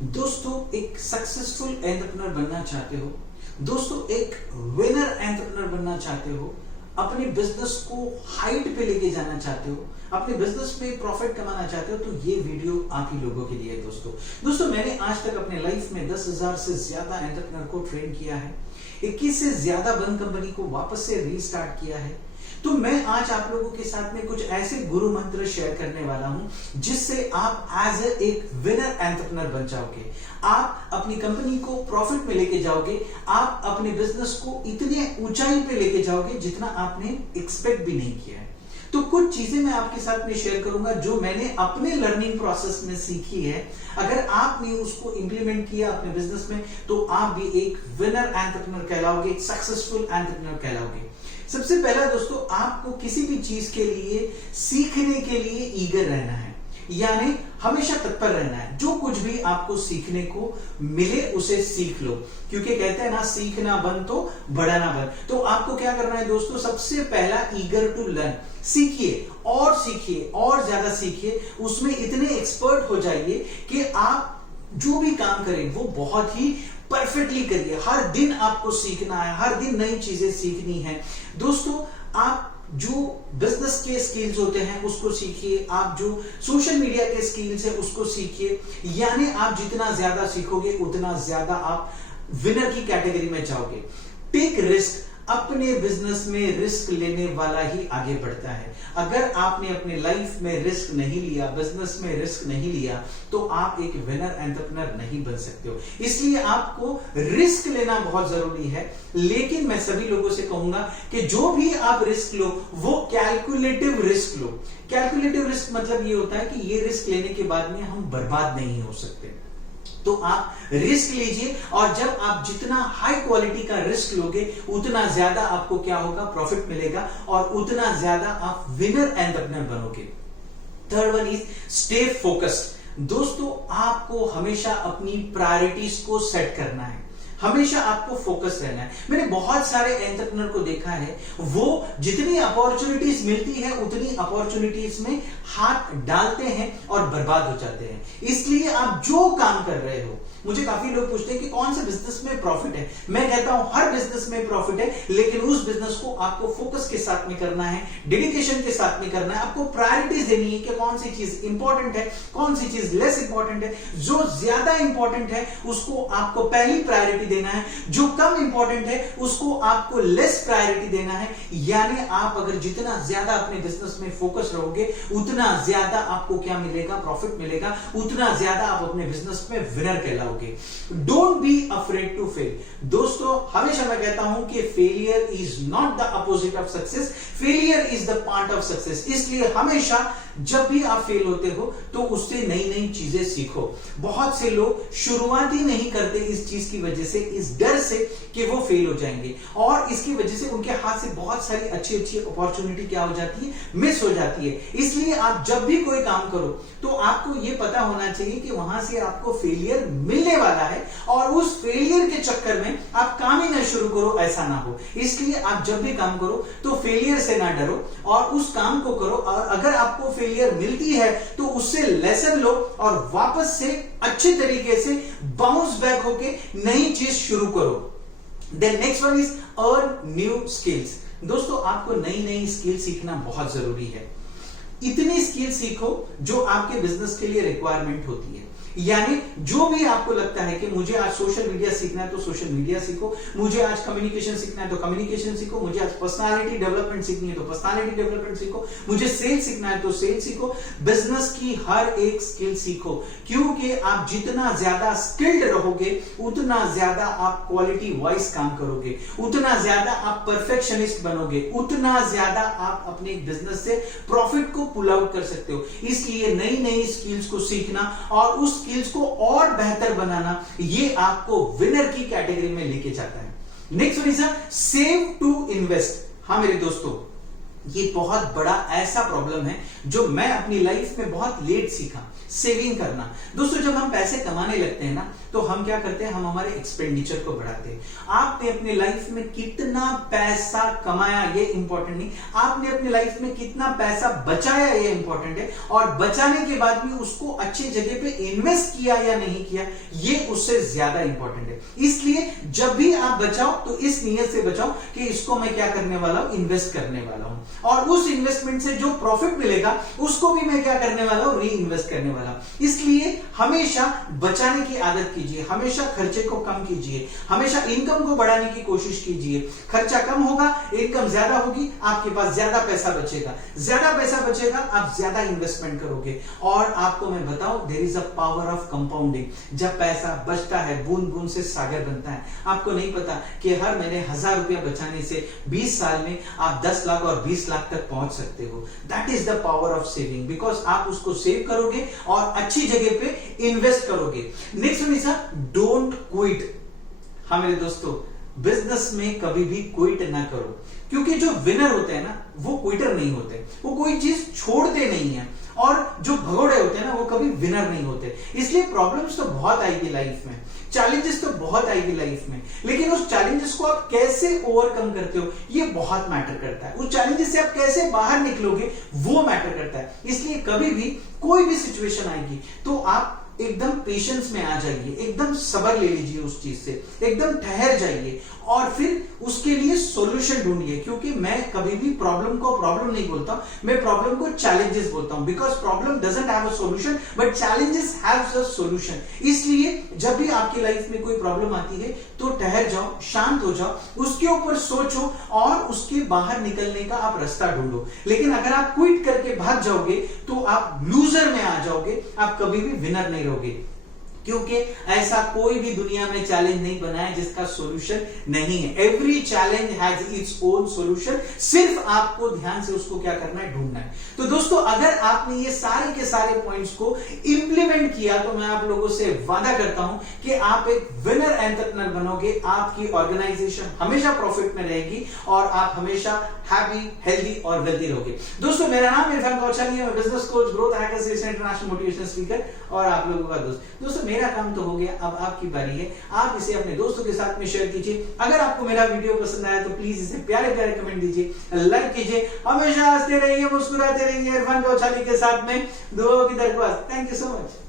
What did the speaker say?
दोस्तों, एक successful entrepreneur बनना चाहते हो, दोस्तों एक विनर एंटरप्रेन्योर बनना चाहते हो, अपने बिजनेस को हाइट पे लेके जाना चाहते हो, अपने बिजनेस में प्रॉफिट कमाना चाहते हो, तो ये वीडियो आप ही लोगों के लिए है। दोस्तों मैंने आज तक अपने लाइफ में 10,000 से ज्यादा एंटरप्रेन्योर को ट्रेन किया है, 21 से ज्यादा बंद कंपनी को वापस से रीस्टार्ट किया है। तो मैं आज आप लोगों के साथ में कुछ ऐसे गुरु मंत्र शेयर करने वाला हूं जिससे आप एज एक विनर एंटरप्रेन्योर बन जाओगे। आप अपनी कंपनी को प्रॉफिट में लेके जाओगे, आप अपने बिजनेस को इतने ऊंचाई पे लेके जाओगे जितना आपने एक्सपेक्ट भी नहीं किया है। तो कुछ चीजें मैं आपके साथ में शेयर करूंगा जो मैंने अपने लर्निंग प्रोसेस में सीखी है। अगर आपने उसको इंप्लीमेंट किया अपने बिजनेस में तो आप भी एक विनर एंटरप्रेन्योर कहलाओगे, एक सक्सेसफुल एंटरप्रेन्योर कहलाओगे। सबसे पहला दोस्तों, आपको किसी भी चीज के लिए सीखने के लिए ईगर रहना है, यानी हमेशा तत्पर रहना है। जो कुछ भी आपको सीखने को मिले उसे सीख लो, क्योंकि कहते हैं ना, सीखना बंद तो बढ़ाना बंद। तो आपको क्या करना है दोस्तों, सबसे पहला ईगर टू लर्न, सीखिए और ज्यादा सीखिए, उसमें इतने एक्सपर्ट हो जाइए कि आप जो भी काम करें वो बहुत ही परफेक्टली करिए। हर दिन आपको सीखना है, हर दिन नई चीजें सीखनी है। दोस्तों, आप जो बिजनेस के स्किल्स होते हैं उसको सीखिए, आप जो सोशल मीडिया के स्किल्स है उसको सीखिए। यानी आप जितना ज्यादा सीखोगे उतना ज्यादा आप विनर की कैटेगरी में जाओगे। टेक रिस्क, अपने बिजनेस में रिस्क लेने वाला ही आगे बढ़ता है। अगर आपने अपने लाइफ में रिस्क नहीं लिया, बिजनेस में रिस्क नहीं लिया, तो आप एक विनर एंटरप्रेन्योर नहीं बन सकते हो। इसलिए आपको रिस्क लेना बहुत जरूरी है। लेकिन मैं सभी लोगों से कहूंगा कि जो भी आप रिस्क लो वो कैलकुलेटिव रिस्क लो। कैलकुलेटिव रिस्क मतलब ये होता है कि ये रिस्क लेने के बाद में हम बर्बाद नहीं हो सकते। तो आप रिस्क लीजिए, और जब आप जितना हाई क्वालिटी का रिस्क लोगे उतना ज्यादा आपको क्या होगा, प्रॉफिट मिलेगा, और उतना ज्यादा आप विनर एंटरप्रेन्योर बनोगे। Third one is stay focused. दोस्तों, आपको हमेशा अपनी प्रायोरिटीज को सेट करना है, हमेशा आपको फोकस रहना है। मैंने बहुत सारे एंटरप्रेन्योर को देखा है, वो जितनी अपॉर्चुनिटीज मिलती है उतनी अपॉर्चुनिटीज में हाथ डालते हैं और बर्बाद हो जाते हैं। इसलिए आप जो काम कर रहे हो, मुझे काफी लोग पूछते हैं कि कौन से बिजनेस में प्रॉफिट है। मैं कहता हूं हर बिजनेस में प्रॉफिट है, लेकिन उस बिजनेस को आपको फोकस के साथ में करना है, डेडिकेशन के साथ में करना है। आपको प्रायोरिटीज देनी है कि कौन सी चीज इंपॉर्टेंट है, कौन सी चीज लेस इंपॉर्टेंट है। जो ज्यादा इंपॉर्टेंट है उसको आपको पहली प्रायोरिटी देना है, जो कम इंपॉर्टेंट है उसको आपको लेस प्रायोरिटी देना है। यानी आप अगर जितना ज्यादा अपने बिजनेस में फोकस रहोगे उतना ज्यादा आपको क्या मिलेगा, प्रॉफिट मिलेगा, उतना ज्यादा आप अपने बिजनेस में विनर कहलाओगे। Don't be afraid to fail. दोस्तों, हमेशा मैं कहता हूं कि failure is not the opposite of success, failure is the part of success. इसलिए हमेशा जब भी आप फेल होते हो तो उससे नई नई चीजें सीखो। बहुत से लोग शुरुआत ही नहीं करते इस चीज की वजह से, इस डर से कि वो फेल हो जाएंगे, और इसकी वजह से उनके हाथ से बहुत सारी अच्छी अच्छी अपॉर्चुनिटी क्या हो जाती है, मिस हो जाती है। इसलिए आप जब भी कोई काम करो तो आपको यह पता होना चाहिए कि वहां से आपको फेलियर मिलने वाला है, और उस फेलियर के चक्कर में आप काम ही ना शुरू करो, ऐसा ना हो। इसलिए आप जब भी काम करो तो फेलियर से ना डरो और उस काम को करो, और अगर आपको फेलियर मिलती है तो उससे लेसन लो और वापस से अच्छे तरीके से बाउंस बैक होके नई चीज शुरू करो। Then next one is earn new skills. दोस्तों, आपको नई नई स्किल सीखना बहुत जरूरी है। इतनी स्किल सीखो जो आपके बिजनेस के लिए रिक्वायरमेंट होती है। यानी जो भी आपको लगता है कि मुझे आज सोशल मीडिया सीखना है तो सोशल मीडिया सीखो, मुझे आज कम्युनिकेशन सीखना है तो कम्युनिकेशन सीखो, मुझे आज पर्सनालिटी डेवलपमेंट सीखनी है तो पर्सनालिटी डेवलपमेंट सीखो, मुझे सेल्स सीखना है तो सेल्स सीखो। बिजनेस की हर एक स्किल सीखो, क्योंकि आप जितना ज्यादा स्किल्ड रहोगे उतना ज्यादा आप क्वालिटी वाइज काम करोगे, उतना ज्यादा आप परफेक्शनिस्ट बनोगे, उतना ज्यादा आप अपने बिजनेस से प्रॉफिट को पुल आउट कर सकते हो। इसलिए नई नई स्किल्स को सीखना और उस स्किल्स को और बेहतर बनाना, ये आपको विनर की कैटेगरी में लेके जाता है। Next one is save to invest. हाँ मेरे दोस्तों, ये बहुत बड़ा ऐसा प्रॉब्लम है जो मैं अपनी लाइफ में बहुत लेट सीखा, सेविंग करना। दोस्तों जब हम पैसे कमाने लगते हैं ना तो हम क्या करते हैं, हम हमारे एक्सपेंडिचर को बढ़ाते हैं। आपने अपनी लाइफ में कितना पैसा कमाया ये इंपॉर्टेंट नहीं, आपने अपनी लाइफ में कितना पैसा बचाया ये इंपॉर्टेंट है, और बचाने के बाद भी उसको अच्छी जगह पे इन्वेस्ट किया या नहीं किया ये उससे ज्यादा इंपॉर्टेंट है। इसलिए जब भी आप बचाओ तो इस नियत से बचाओ कि इसको मैं क्या करने वाला हूं, इन्वेस्ट करने वाला हूं, और उस इन्वेस्टमेंट से जो प्रॉफिट मिलेगा उसको भी मैं क्या करने वाला हूं, री इन्वेस्ट करने वाला हूं। इसलिए हमेशा बचाने की आदत कीजिए, हमेशा खर्चे को कम कीजिए, हमेशा इनकम को बढ़ाने की कोशिश कीजिए। खर्चा कम होगा, इनकम ज्यादा होगी, आपके पास ज्यादा पैसा बचेगा, ज्यादा पैसा बचेगा, आप ज्यादा इन्वेस्टमेंट करोगे। और आपको मैं बताऊं, there is a power of compounding. जब पैसा बचता है बूंद बूंद से सागर बनता है। आपको नहीं पता कि हर महीने 1000 रुपया बचाने से 20 साल में आप 10 लाख और 20 लाख तक पहुंच सकते हो। That is the power of saving, because आप उसको सेव करोगे और अच्छी जगह पे इन्वेस्ट करोगे। Next one is don't quit. हाँ मेरे दोस्तों, बिजनेस में कभी भी क्विट ना करो, क्योंकि जो विनर होते हैं ना वो क्विटर नहीं होते, वो कोई चीज छोड़ते नहीं है, और जो भगोड़े होते हैं ना वो कभी विनर नहीं होते। इसलिए प्रॉब्लम्स तो बहुत आएगी लाइफ में, चैलेंजेस तो बहुत आएगी लाइफ में, लेकिन उस चैलेंजेस को आप कैसे ओवरकम करते हो ये बहुत मैटर करता है। उस चैलेंजेस से आप कैसे बाहर निकलोगे वो मैटर करता है। इसलिए कभी भी कोई भी सिचुएशन आएगी तो आप एकदम पेशेंस में आ जाइए, एकदम सब्र ले लीजिए उस चीज से, एकदम ठहर जाइए और फिर उसके लिए सॉल्यूशन ढूंढिए। क्योंकि मैं कभी भी प्रॉब्लम को प्रॉब्लम नहीं बोलता हूं, मैं प्रॉब्लम को चैलेंजेस बोलता हूं, because problem doesn't have a solution but challenges have a solution. इसलिए जब भी आपकी लाइफ में कोई प्रॉब्लम आती है तो ठहर जाओ, शांत हो जाओ, उसके ऊपर सोचो और उसके बाहर निकलने का आप रास्ता ढूंढो। लेकिन अगर आप क्विट करके भाग जाओगे तो आप लूजर में आ जाओगे, आप कभी भी विनर नहीं रहोगे। क्योंकि ऐसा कोई भी दुनिया में चैलेंज नहीं बना है जिसका सॉल्यूशन नहीं है। Every challenge has its own solution, सिर्फ आपको ध्यान से उसको क्या करना है, ढूंढना है। तो दोस्तों अगर आपने ये सारे के सारे पॉइंट्स को इंप्लीमेंट किया तो मैं आप लोगों से वादा करता हूं कि आप एक विनर एंटरप्रेन्योर बनोगे, आपकी ऑर्गेनाइजेशन हमेशा प्रॉफिट में रहेगी और आप हमेशा हैप्पी, हेल्दी और वेल्दी रहोगे। दोस्तों मेरा नाम इरफान कौशल है, मैं business coach, growth hacker, international motivational speaker और आप लोगों का दोस्त। दोस्तों मेरा काम तो हो गया, अब आपकी बारी है। आप इसे अपने दोस्तों के साथ में शेयर कीजिए। अगर आपको मेरा वीडियो पसंद आया तो प्लीज इसे प्यारे प्यारे कमेंट दीजिए, लाइक कीजिए। हमेशा हंसते रहिए, मुस्कुराते रहिए। इरफान कौशल के साथ में दुआओं की दरख्वास्त। Thank you so much.